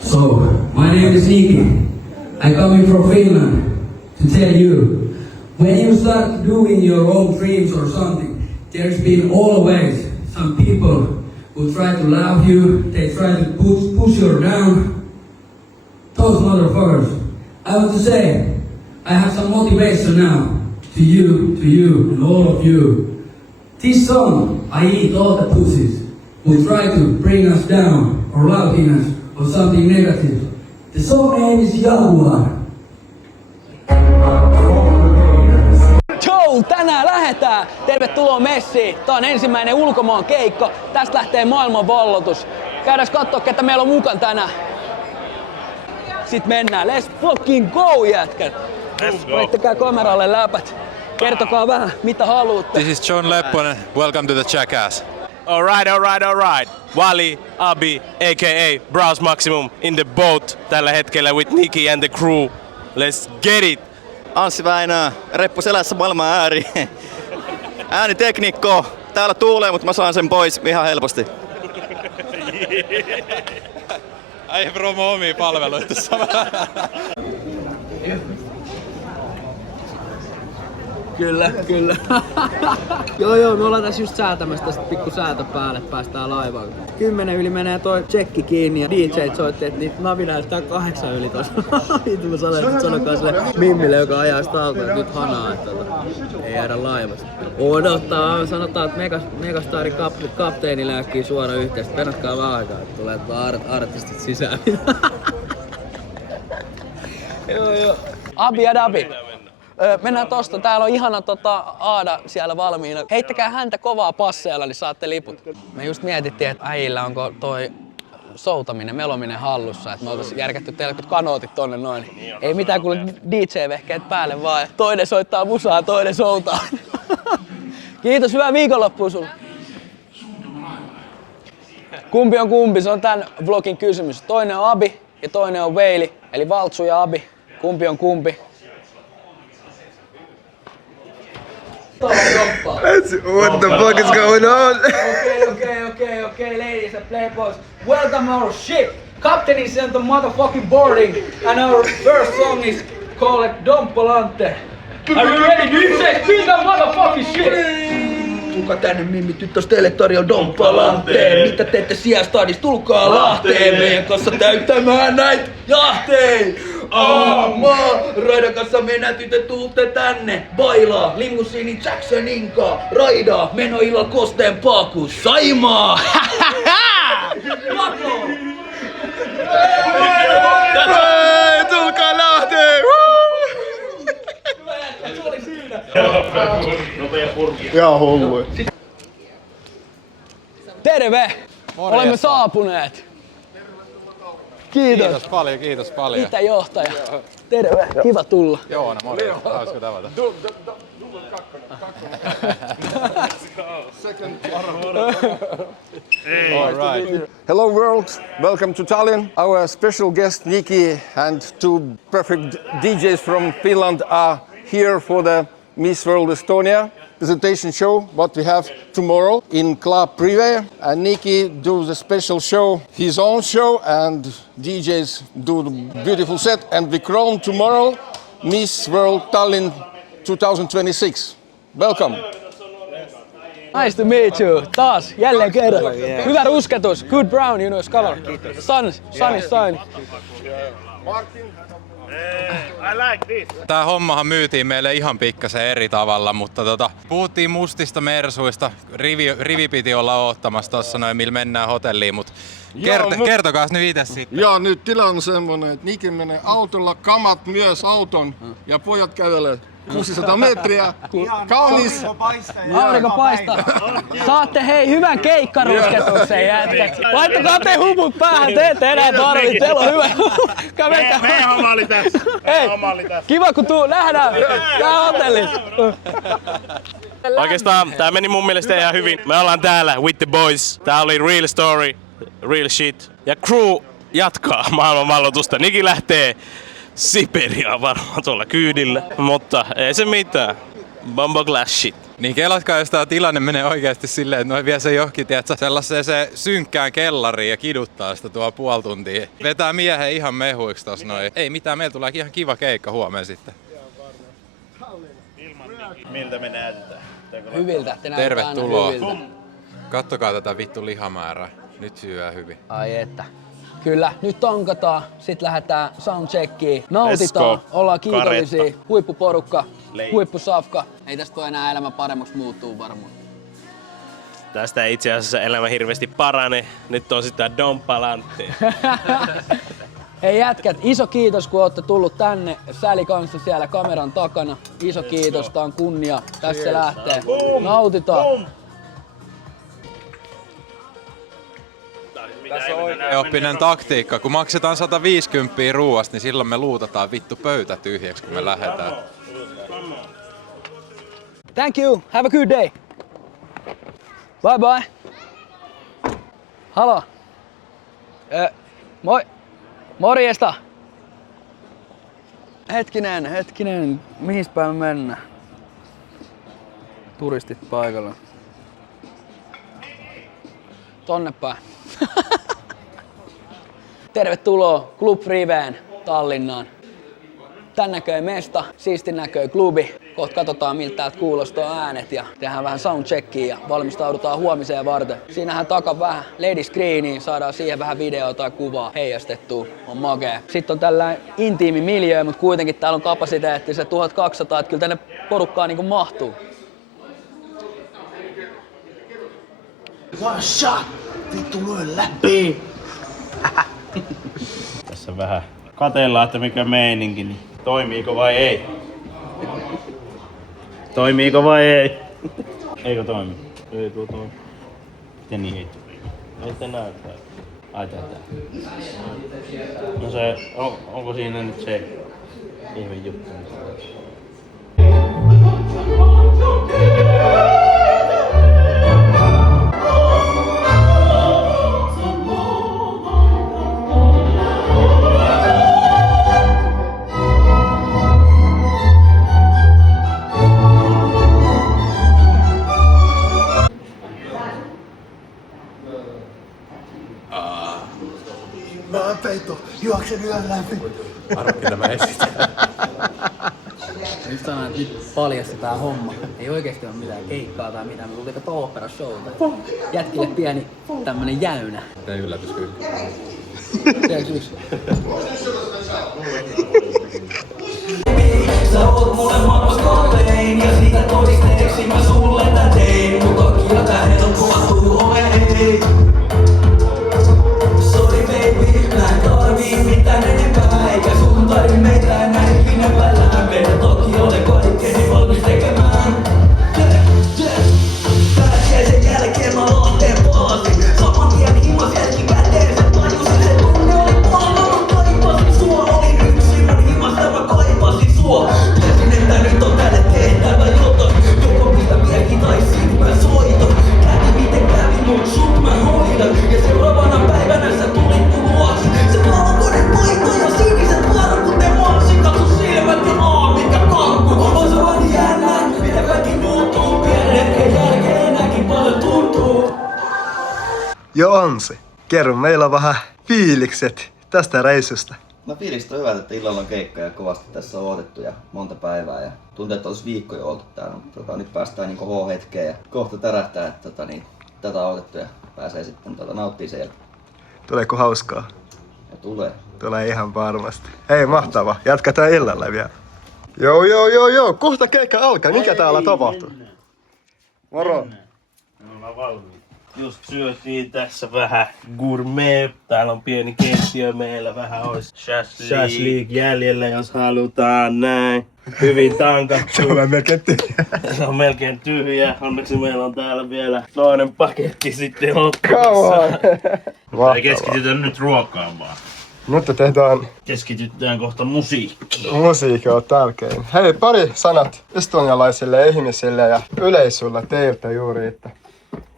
So, my name is Niki. I'm coming from Finland to tell you, when you start doing your own dreams or something, there's been always some people who try to laugh you, they try to push you down. Those motherfuckers. I want to say, I have some motivation now to you, and all of you. This song, I eat all the pussies who try to bring us down or laughing us or something negative. The song name is Jaguar. Joe, tänään lähetään! Tervetuloa messiin! Tää on ensimmäinen ulkomaan keikko. Tästä lähtee maailman vallotus. Käydään kattoo, ketä meillä on mukaan tänään. Sitten mennään. Let's fucking go, jätkät! Let's go! Laittakaa kameralle läpät. Kertokaa vähän, mitä haluatte. This is John Lepponen. Welcome to the Jackass. Alright. Wally, Abi, a.k.a. Browse Maximum in the boat tällä hetkellä with Niki and the crew. Let's get it! Anssi Väinö, reppu selässä maailman ääri. Ääniteknikko. Täällä tuulee, mutta mä saan sen pois ihan helposti. Ai promo omia palveluita. Kyllä. joo, me ollaan tässä just säätämässä tästä pikku säätö päälle, päästään laivaan. 10 yli menee toi tsekki kiinni ja DJ soitti, että niitä navi näyttää 8 yli tossa. Mä sanokaa sille Mimmille, joka ajaa sitä autoa, että nyt hanaa, että ei jäädä laivasta. Odottaa, sanotaan, että Megastarin kapteeni lääkkii suoraan yhteistä. Penatkaa vaan aikaa, että tulee artistit sisään. joo. Abi ja Dabi. Mennään tosta. Täällä on ihana Aada siellä valmiina. Heittäkää häntä kovaa passeella, niin saatte liput. Me just mietittiin, että äijillä onko toi soutaminen, melominen hallussa. Että me oltais järkätty teille kanootit tonne noin. Ei mitään kuule DJ-vehkeet päälle vaan. Toinen soittaa musaa, toinen soutaa. Kiitos, hyvää viikonloppua sulle. Kumpi on kumpi? Se on tän vlogin kysymys. Toinen on Abi ja toinen on Veili. Eli Valtsu ja Abi. Kumpi on kumpi? What the fuck is going on? Okay, ladies and playboys. Welcome our ship. Captain is on the motherfucking boarding, and our first song is called Dompolante. Are you ready? DJ, spin the motherfucking shit! Tulkaa tänne Mimmi tyttös, teille tarjoaa Dompalanteen. Mitä teette Siastadissa? Tulkaa Lahteen meidän kanssa täyttämään näitä jahtei! Raidan kanssa mennään tytöt, tuutte tänne. Bailaa, limusiini Jacksoninkaan. Raidaa, meno illalla kosteen paku. Saimaa! Tulkaa Lahteen! Ihan hullu. Terve! Morjesta. Olemme saapuneet. Kiitos Kiitos paljon. Itäjohtaja. Terve, kiva tulla. Joona, morjesta. Hauska tavata. All right. Hello world, welcome to Tallinn. Our special guest Niki and two perfect DJs from Finland are here for the Miss World Estonia presentation show what we have tomorrow in Club Privé. And Niki do the special show, his own show, and DJs do the beautiful set. And we crown tomorrow Miss World Tallinn 2026. Welcome. Nice to meet you. Taas, jälleen kerran. Hyvä rusketus. Good brown, you know, color. Sun is shining. I like this. Tää hommahan myytiin meille ihan pikkasen eri tavalla, mutta puhuttiin mustista mersuista. Rivi piti olla oottamassa tossa noin, millä mennään hotelliin, mutta kertokaas nyt itse sitten. Ja nyt tilanne on semmonen, että Niki menee autolla, kamat myös auton ja pojat kävelee 600 metriä. Kaunis. Aurinko paistaa. Saatte hei hyvän keikkarusketuksen jätkät. Laittakaa te huput päähän, te ette enää tarvitse. Teillä on hyvä. Meidän homma oli tässä. Hei, kiva kun nähdään. Tää hotellissa. Oikeastaan tää meni mun mielestä ihan hyvin. Me ollaan täällä with the boys. Tää oli real story, real shit. Ja crew jatkaa maailmanvalloitusta. Niki lähtee Siperiaan varmaan tuolla kyydillä, mutta ei se mitään. Bumbo glass shit. Niin kelatkaa, jos tää tilanne menee oikeasti silleen, että noi vie se johonkin, tiedätkö, sellaiseen se synkkään kellariin ja kiduttaa sitä tuo puoli tuntia. Vetää miehen ihan mehuiksi tossa noin. Ei mitään, meillä tulee ihan kiva keikka huomenna sitten. Miltä me näytetään? Hyviltä, te näyttää Tervetuloa. aina hyviltä. Kattokaa tätä vittu lihamäärää. Nyt syö hyvin. Ai että. Kyllä, nyt tonkataan, sit lähdetään soundcheckiin, Let's nautitaan, go. ollaan kiitollisia, Karetta. huippuporukka, Lei. huippusafka. Ei tästä voi enää elämä paremmaksi muuttuu varmaan. Tästä ei itse asiassa elämä hirveästi parane. Nyt on sitä Don Palante. Hei jätkät, iso kiitos kun ootte tullut tänne. Säli kanssa siellä kameran takana. Iso kiitos, tää on kunnia. Tässä se lähtee. Nautitaan. Oppinen taktiikka, kun maksetaan 150 ruuasta, niin silloin me luutataan vittu pöytä tyhjäksi, kun me lähdetään. Thank you, have a good day. Bye bye. Halo. Moi. Morjesta. Hetkinen. Mihin päin me mennään? Turistit paikalla. Tonne päin. Tervetuloa Club Riveen Tallinnaan. Tän näköinen mesta, siistin näköinen klubi. Kohta katsotaan miltä täältä kuulostaa äänet ja tehdään vähän soundcheckia ja valmistaudutaan huomiseen varten. Siinähän takan vähän lady screeniin, saadaan siihen vähän videoa tai kuvaa heijastettua. On makee. Sitten on tällainen intiimi miljöö, mutta kuitenkin täällä on kapasiteetti se 1200, että kyllä tänne porukkaa niinku mahtuu. One shot! Vittu lyö läpi! Tässä vähän katellaan, että mikä meininki, niin toimiiko vai ei? Toimiiko vai ei? Eikö toimi? Ei tuo toimi. Ja niin ei toimi. Ei te näyttää. Ai tätä. No se, onko siinä nyt se ihme juttu? Nyt sanon, että nyt paljasti tää homma. Ei oikeesti oo mitään keikkaa tai mitään. Me tultiin katsoa opera-showta. Jätkille pieni tämmönen jäynä. Tää yllätys kyllä. Tiedätkö yksi? Sä oot mulle maailmas kortein ja siitä todisteeksi mä sulle tän tein. Mut toki tää helpottuu ovei. Sorry baby, mä en tarvii mitään enempää. Eikä sun tarvi meitä enää ikinä välään. Meidän toki ole kaikkeeni valmis tekemään. Pääsiäisen jälkeen mä Lahteen palasin. Saman tien himas jälkikäteen sä tajusin se tunne oli paha. Mä kaipasin sua, olin yksin mun himasta mä kaipasin sua. Tiesin että nyt on tälle tehtävä jotain. Joko pistä miekki tai sit mä soitan. Kävi miten kävi mut sut mä hoidan. Ja seuraavana päivänä sä tulit mun luoksi. Se valkoinen paita ja siniset varkut ne maasi. Katso silmät ja mitkä kankku. On se vain jännä, miten väki muuttuu. Pienen hetken jälkeen näkin paljon tuntuu. Joo on se. Kerro meillä vähän fiilikset tästä reissusta. No fiilikset on hyvät, että illalla on keikka ja kovasti tässä on odotettu ja monta päivää ja tuntuu, että olisi viikko jo oltu täällä, mutta nyt päästään niin H-hetkeen ja kohta tärähtää, että tätä on odotettu ja pääsee sitten nauttii sen jälkeen. Tuleeko hauskaa? Ja tulee. Tulee ihan varmasti. Hei, mahtava. Jatketaan illalla vielä. Joo. Kohta keikka alkaa. Mikä täällä tapahtuu? Moro. Me ollaan valmiit. Just syötiin tässä vähän gourmet. Täällä on pieni keittiö meillä. Vähän ois shashlik jäljellä, jos halutaan näin. Hyvin tankattu. Se on melkein tyhjä. Se on melkein tyhjä. Onneksi meillä on täällä vielä toinen paketti sitten Come ottamassa. on. Ei keskitytä nyt ruokaamaan. Nyt tehdään Keskitytään kohta musiikkiin. musiikki on tärkein. Hei, pari sanat estonialaisille ihmisille ja yleisölle teiltä juuri, että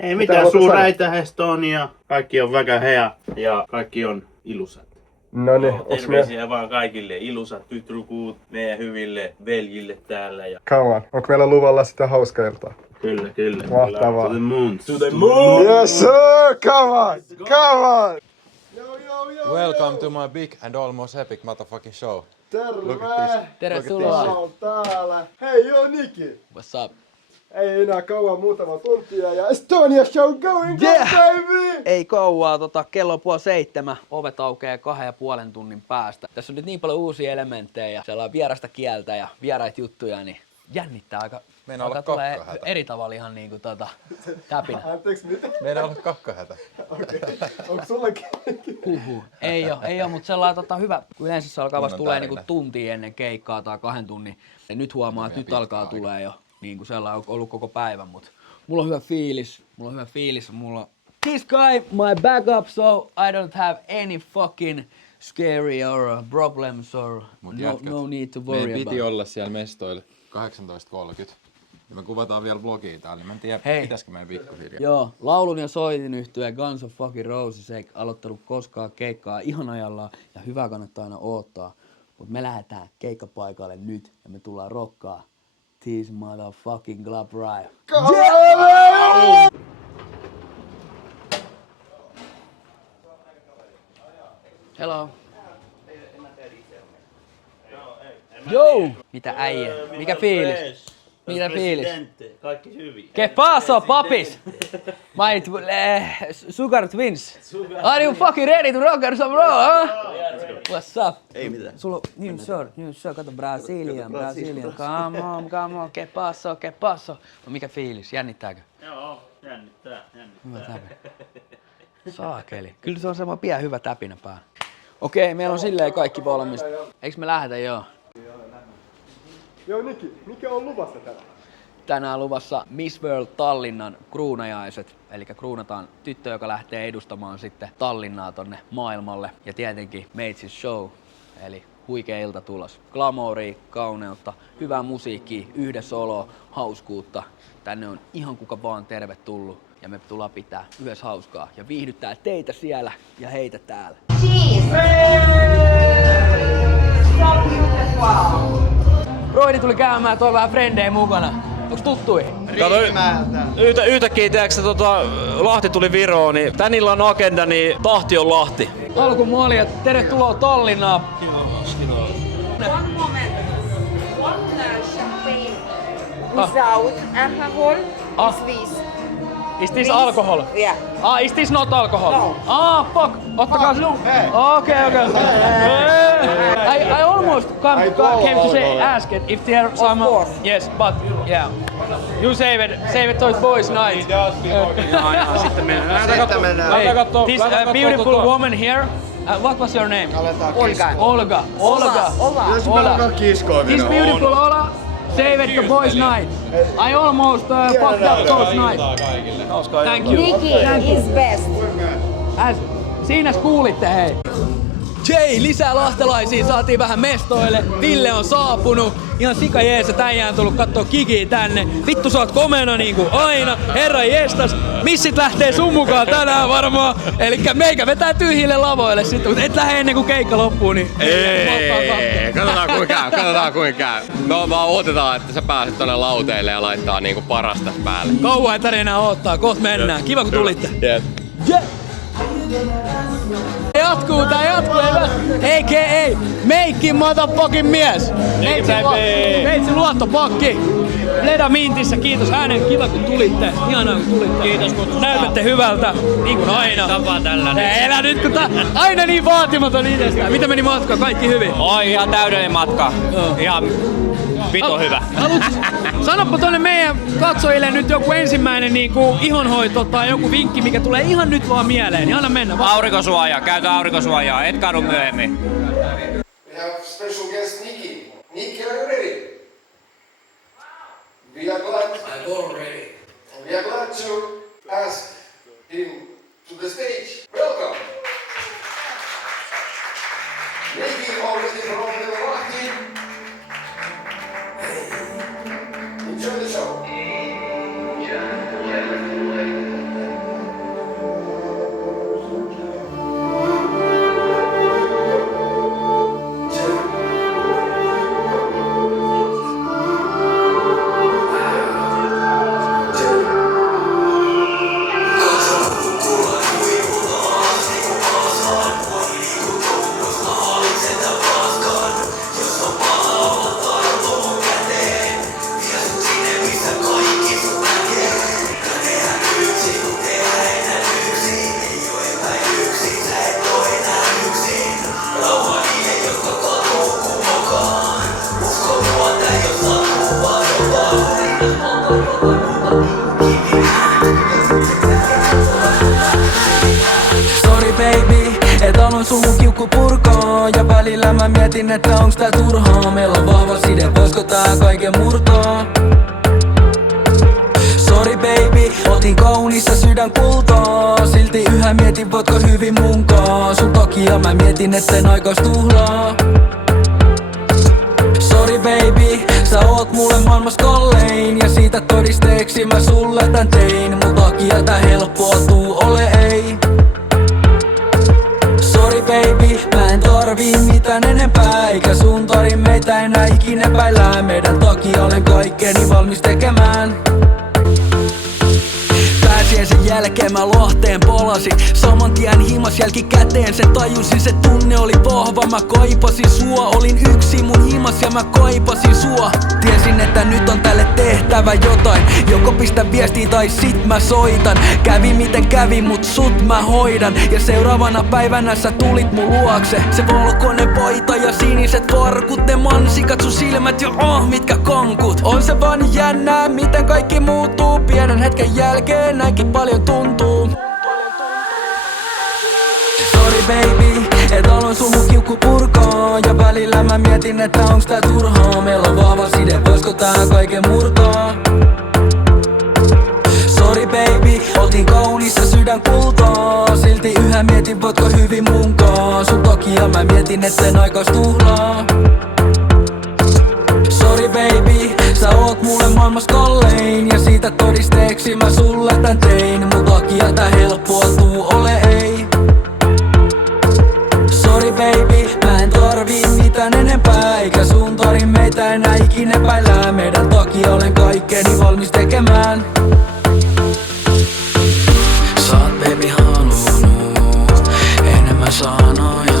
Ei Mitä mitään, haluat sanoa? suuräitä Estonia. Kaikki on väkä hea ja kaikki on ilusat. No niin, onks me... Terveisiä vaan kaikille. Ilusat pytrukuut meidän hyville veljille täällä. Ja... Come on. Onko meillä luvalla sitä hauska iltaa? Kyllä. Mahtavaa. To the moon. To the moon! Yes sir! Come on! Come on! Welcome to my big and almost epic motherfucking show. Terve! Tervetuloa. On täällä. Hei joo Niki! What's up? Ei enää kauan, muutama tuntia ja Estonia show going Yeah! baby! Ei kauaa, kello on 6:30, ovet aukeaa 2,5 tunnin päästä. Tässä on nyt niin paljon uusia elementtejä, siellä on vierasta kieltä ja vieraita juttuja, niin jännittää aika. Meinaa olla tulee kakkahätä. eri tavalla ihan niinku täpinä. Anteeksi mitä? Meidän on kakkahätä. Okei. Onko sullakin? Ei oo, mutta sellainen hyvä, kun yleensä se alkaa vasta Kunnon tulee tärinä. niinku tuntia ennen keikkaa tai 2 tunnin. Ja nyt huomaa, että nyt alkaa tulee jo niinku sellainen on ollut koko päivän, mut mulla on hyvä fiilis, mulla this guy, my backup, so I don't have any fucking scary or problems or no need to worry Meidän piti about. olla siellä mestoilla 18.30. Ja me kuvataan vielä vlogia täällä, niin mä en tiedä, Hei. pitäisikö meidän pikkuhiljaa. Joo, laulun ja soitin yhtye Guns of fucking Roses ei aloittanut koskaan keikkaa ihan ajallaan ja hyvää kannattaa aina odottaa. Mut me lähdetään keikkapaikalle nyt ja me tullaan rokkaa This motherfucking Club Riot. Hello. Yo! Mitä äijä? Mikä fiilis? Mitä fiilis? Kaikki hyvin. Que paso, papis? My sugar twins. Are you fucking ready to rock and some bro, huh? What's up? Ei mitään. Sulla on new shirt, kato Brazilian. Come on, que paso. No mikä fiilis? Jännittääkö? Joo, jännittää. Hyvä täpinä. Saakeli. Kyllä se on semmoinen pieni hyvä täpinä päällä. Okei, meillä on silleen kaikki valmista. Eiks me lähdetä joo? Joo Niki, mikä on luvassa tänään? Tänään luvassa Miss World Tallinnan kruunajaiset. Eli kruunataan tyttö, joka lähtee edustamaan sitten Tallinnaa tonne maailmalle. Ja tietenkin Meitsis Show. Eli huikea ilta tulos. Glamouria, kauneutta, hyvää musiikkia, yhdessä oloa, hauskuutta. Tänne on ihan kuka vaan tervetullut. Ja me tullaan pitää yhdessä hauskaa ja viihdyttää teitä siellä ja heitä täällä. Broidi tuli käymään, toi vähän frendejä mukana. Onks tuttui? Kato, yhtäkkiä tiedätkö, Lahti tuli Viroon, niin tän illan agenda, niin tahti on Lahti. Alkumooli ja tervetuloa Tallinnaan. One moment. One champagne without alcohol is this. Is this alcohol? Yeah. Is this not alcohol? No. Fuck. Ottakaa se. Okay. I almost came to say, ask it if there some. Of course. Yes, but yeah. You save it to boys night. Sitten mennään. Hey, this beautiful woman here. What was your name? Olga. This beautiful Ola. Save it to boys night. I almost fucked up those night. Thank you. Nikki is best. Siinä kuulitte hei. Jay, lisää lahtelaisia, saatiin vähän mestoille. Ville on saapunut. Ihan sika jees, että äijä on tullut kattoo Kikiä tänne. Vittu sä oot komeena niinku aina. Herra jestas. Missit lähtee sun mukaan tänään varmaan. Elikkä meikä vetää tyhjille lavoille sitten. Mut et lähde ennen kuin keikka loppuu, niin... Ei, katsotaan kuinka käy. No vaan odotetaan, että sä pääset tonne lauteille ja laittaa niinku parasta päälle. Kauan ei tarvitse enää odottaa, kohta mennään. Kiva kun tulitte. Yes. Yeah. Tää jatkuu, a.k.a. Meikki motherfucking mies. Meitsi luottopakki. Leda Mintissä, kiitos äänen, kiva kun tulitte. Ihanaa kun tulitte. Kiitos kun näytätte hyvältä, niin kuin aina. Tapaa tällainen. Elä nyt kun aina niin vaatimaton itsestään. Mitä meni matka? Kaikki hyvin? Oi, ihan täydellinen matka. Ihan vito hyvä. Sanoppa tonne meidän katsojille nyt joku ensimmäinen niinku ihonhoito tai joku vinkki, mikä tulee ihan nyt vaan mieleen. Niin anna mennä. Aurinkosuoja, käytä aurinkosuojaa, et kadu myöhemmin. We have special guest Niki. Niki, are you ready? We are glad. I'm all ready. We are glad to ask him to the stage. Welcome. Niki already from the Lahti. Enjoy the show. aloin suhun kiukku purkaa. Ja välillä mä mietin, että onks tää turhaa. Meillä on vahva side, voisko tää kaiken murtaa? Sorry baby, otin kaunissa sydän kultaa. Silti yhä mietin, voitko hyvin munkaan. Sun takia mä mietin, etten aikais tuhlaa. Sorry baby, sä oot mulle maailmas kallein. Ja siitä todisteeksi mä sulle tän tein. Mun takia tää helppoa tuu, ole ei. Sorry baby, mä en tarvii mitään enempää. Eikä sun tarin meitä enää ikinä epäillään. Meidän takia olen kaikkeni valmis tekemään. Pääsiäisen jälkeen mä Lahteen palasin. Saman tien himas jälkikäteen se tajusin, se tunne oli vahva. Mä kaipasin sua, olin yksin mun himas ja mä kaipasin sua. Tiesin, että nyt on tälle tehtävä jotain. Joko pistä viestiä tai sit mä soitan. Kävi miten kävi, mut sut mä hoidan. Ja seuraavana päivänä sä tulit mun luokse. Se valkoinen paita ja siniset farkut. Ne mansikat, sun silmät ja mitkä kankut. On se vaan jännää, miten kaikki muuttuu. Pienen hetken jälkeen näinkin paljon tuntuu. Sorry baby, et aloin suhun kiukku purkaa. Ja välillä mä mietin, että onks tää turhaa. Meillä on vahva side, voisko tää kaiken murtaa? Sorry baby, otin kaunissa sydän kultaa. Silti yhä mietin, voitko hyvin munkaan. Sun takia mä mietin, etten aikais tuhlaa. Sorry baby, sä oot mulle maailmas kallein. Ja siitä todisteeksi mä sulle tän tein. Mun takia tää helppoa tuu, ole ei. Sorry baby, mä en tarvii mitään enempää. Eikä sun tarin meitä enää ikinä epäillään. Meidän takia olen kaikkeni valmis tekemään. Sä oot baby halunnut enemmän sanoja.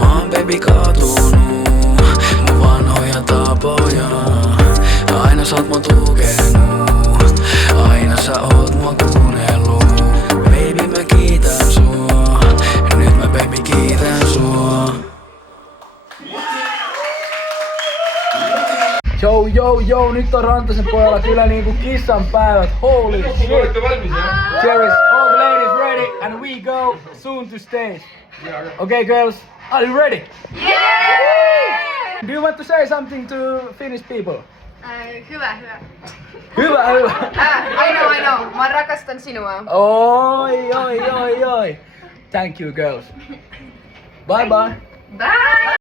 Mä oon baby katunut mun vanhoja tapoja. Aina sä oot mua tukenut, aina sä oot mua kuunnellut. Baby mä kiitän sua, nyt mä baby kiitän sua. Yo, nyt on Rantasen pojalla kyllä niinku kissan päivät. Holy shit. There is all the ladies ready and we go soon to stage. Okay girls, are you ready? Yeah! Do you want to say something to Finnish people? Hyvä. Hyvä. I know. Mä rakastan sinua. Oi. Thank you girls. Bye bye. Bye!